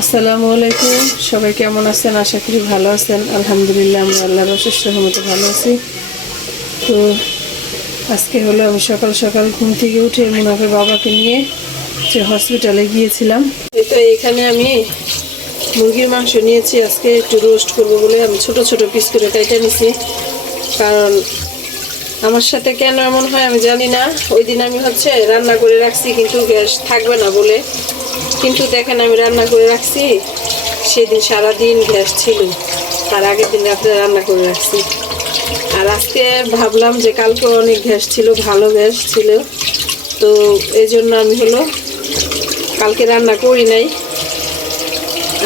আসসালামু আলাইকুম। সবাই কেমন আছেন? আশা করি ভালো আছেন। আলহামদুলিল্লাহ, আমরা আল্লাহর অশেষ রহমতে ভালো আছি। তো আজকে হলো আমি সকাল সকাল ঘুম থেকে উঠে মুনাফের বাবাকে নিয়ে যে হসপিটালে গিয়েছিলাম। তো এখানে আমি মুরগির মাংস নিয়েছি, আজকে একটু রোস্ট করবো বলে আমি ছোট ছোট পিস করে কেটে নিছি। কারণ আমার সাথে কেন এমন হয় আমি জানি না। ওই দিন আমি রান্না করে রাখছি, কিন্তু গ্যাস থাকবে না বলে। কিন্তু দেখেন, আমি রান্না করে রাখছি, সেদিন সারাদিন গ্যাস ছিল। তার আগের দিন রাত্রে রান্না করে রাখছি। আর আজকে ভাবলাম যে কালকে অনেক গ্যাস ছিল, ভালো গ্যাস ছিল। তো এই জন্য আমি কালকে রান্না করি নাই।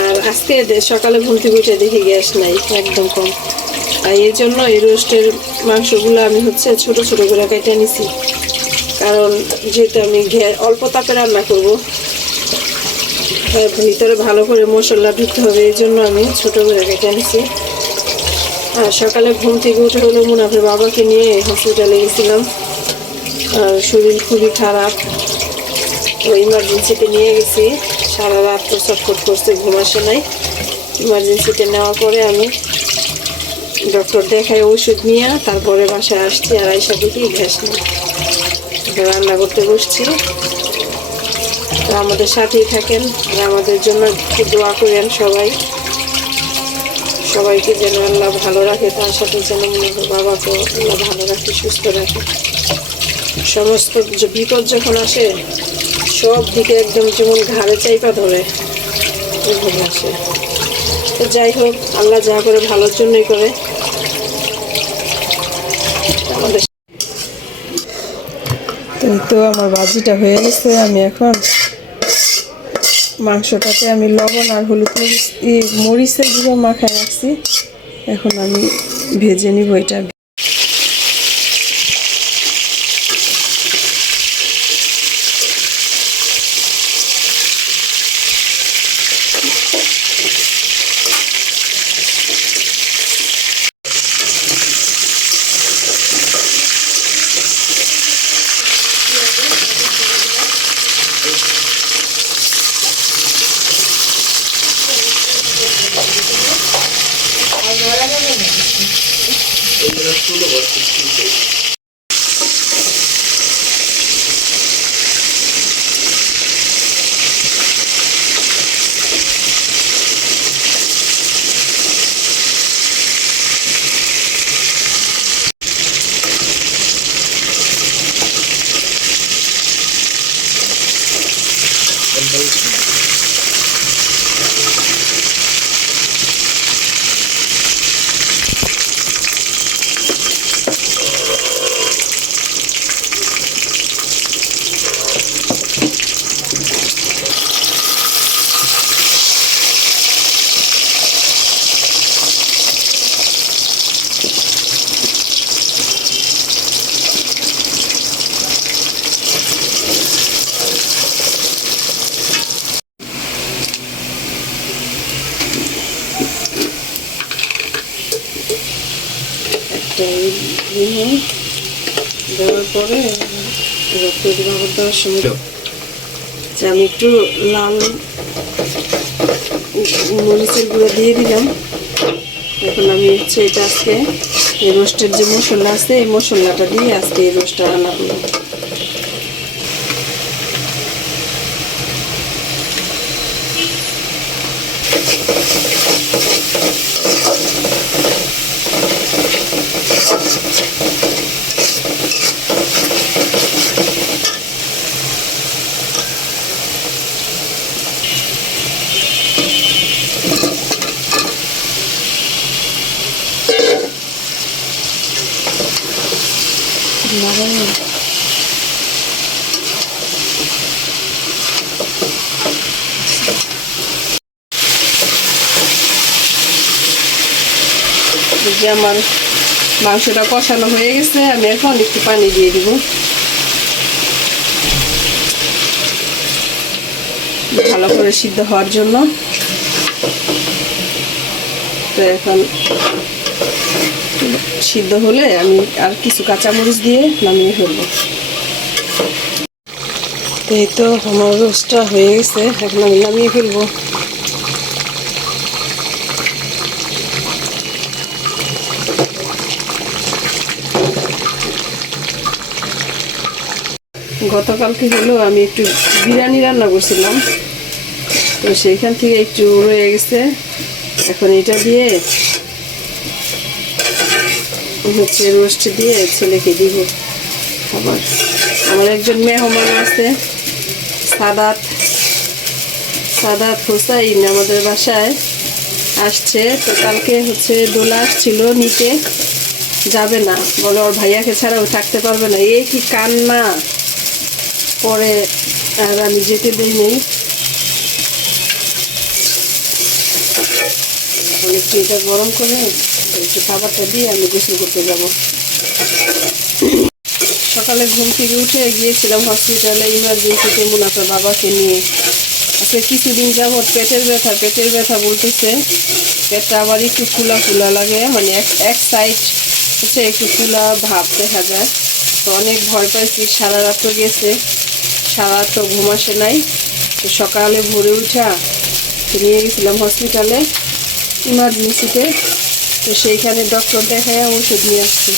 আর আজকে সকালে ঘুম থেকে উঠে দেখি গ্যাস নাই, একদম কম। আর এই জন্য এই রোস্টের মাংসগুলো আমি ছোট ছোট করে কেটে নিছি। কারণ যেহেতু আমি অল্প তাপে রান্না করব, ভিতরে ভালো করে মশলা ঢুকতে হবে, এই জন্য আমি ছোট করে কেটে নিছি। আর সকালে ঘুম থেকে উঠে হলো মুনাফের বাবাকে নিয়ে হসপিটালে গেছিলাম। আর শরীর খুবই খারাপ, ওই ইমার্জেন্সিতে নিয়ে গেছি। সারা রাত তো ছটফট করছে, ঘুম আসে নাই। ইমার্জেন্সিতে নেওয়ার পরে আমি ডক্টর দেখায় ওষুধ নিয়ে তারপরে বাসায় আসছি। আর আইসা দেখি গ্যাস নেই। রান্না করতে বসছি। তো আমাদের সাথেই থাকেন আর আমাদের জন্য একটু দোয়া করেন সবাইকে যেন আল্লাহ ভালো রাখে, তার সাথে যেন বাবাকে আল্লাহ ভালো রাখে, সুস্থ রাখে। সমস্ত বিপদ যখন আসে, সব দিকে একদম যেমন ঘাড়ে চাইপা ধরে এইভাবে আসে। তো যাই হোক, আল্লাহ যা করে ভালোর জন্যই করে। আমাদের তো আমার ভাজিটা হয়ে গেছে। আমি এখন মাংসটাতে আমি লবণ আর হলুদ মরিচের গুঁড়ো মাখায় রাখছি। এখন আমি ভেজে নিব এটা। দেওয়ার পরে দেওয়ার সময় আমি একটু লাল মরিচের গুঁড়ো দিয়ে দিলাম। এখন আমি এটা আজকে এই রোস্টের যে মশলা আছে, এই মশলাটা দিয়ে আজকে এই রোস্টটা রান্না করব। যে আমার মাংসটা কষানো হয়ে গেছে, আমি এখন একটু পানি দিয়ে দিব ভালো করে সিদ্ধ হওয়ার জন্য। তো এখন সিদ্ধ হলে আমি আর কিছু কাঁচামরিচ দিয়ে নামিয়ে ফেলবো। তো এই তো আমার রোস্টটা হয়ে গেছে, এখন আমি নামিয়ে ফেলবো। গতকালকে হলো আমি একটু বিরিয়ানি রান্না করছিলাম, তো সেইখান থেকে একটু রয়ে গেছে। এখন এটা দিয়ে হচ্ছে রোস্ট দিয়ে ছেলেকে দিব খাবার। আমার একজন মেহমান আছে, সাদাত হোসাইন আমাদের বাসায় আসছে। তো কালকে হচ্ছে দোলা আসছিল নিতে, যাবে না, বলে ওর ভাইয়াকে ছাড়া ও থাকতে পারবে না। এই কি কান্না, পরে আর আমি যেতে দিই নেই। একটু এটা গরম করে একটু খাবারটা দিয়ে আমি গোসল করতে যাব। সকালে ঘুম থেকে উঠে গিয়েছিলাম হসপিটালে ইমার্জেন্সিতে মুনাফার বাবাকে নিয়ে। আজকে কিছুদিন যাবৎ পেটের ব্যথা বলতেছে। পেটটা আবার একটু ফুলা ফুলা লাগে, মানে এক সাইড হচ্ছে একটু ফুলা ভাব দেখা যায়। তো অনেক ভয় পাইছি, সারা রাত গেছে, সারা রাত ঘুম আসে নাই। তো সকালে ভোরে উঠা নিয়ে গেছিলাম হসপিটালে ইমার্জেন্সিতে। তো সেইখানে ডক্টর দেখায় ওষুধ নিয়ে আসছি,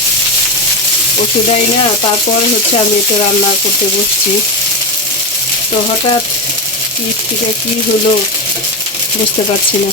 ওষুধ আই না তারপর হচ্ছে আমি এটা রান্না করতে বসছি। তো হঠাৎ কি থেকে কি হলো বুঝতে পারছি না।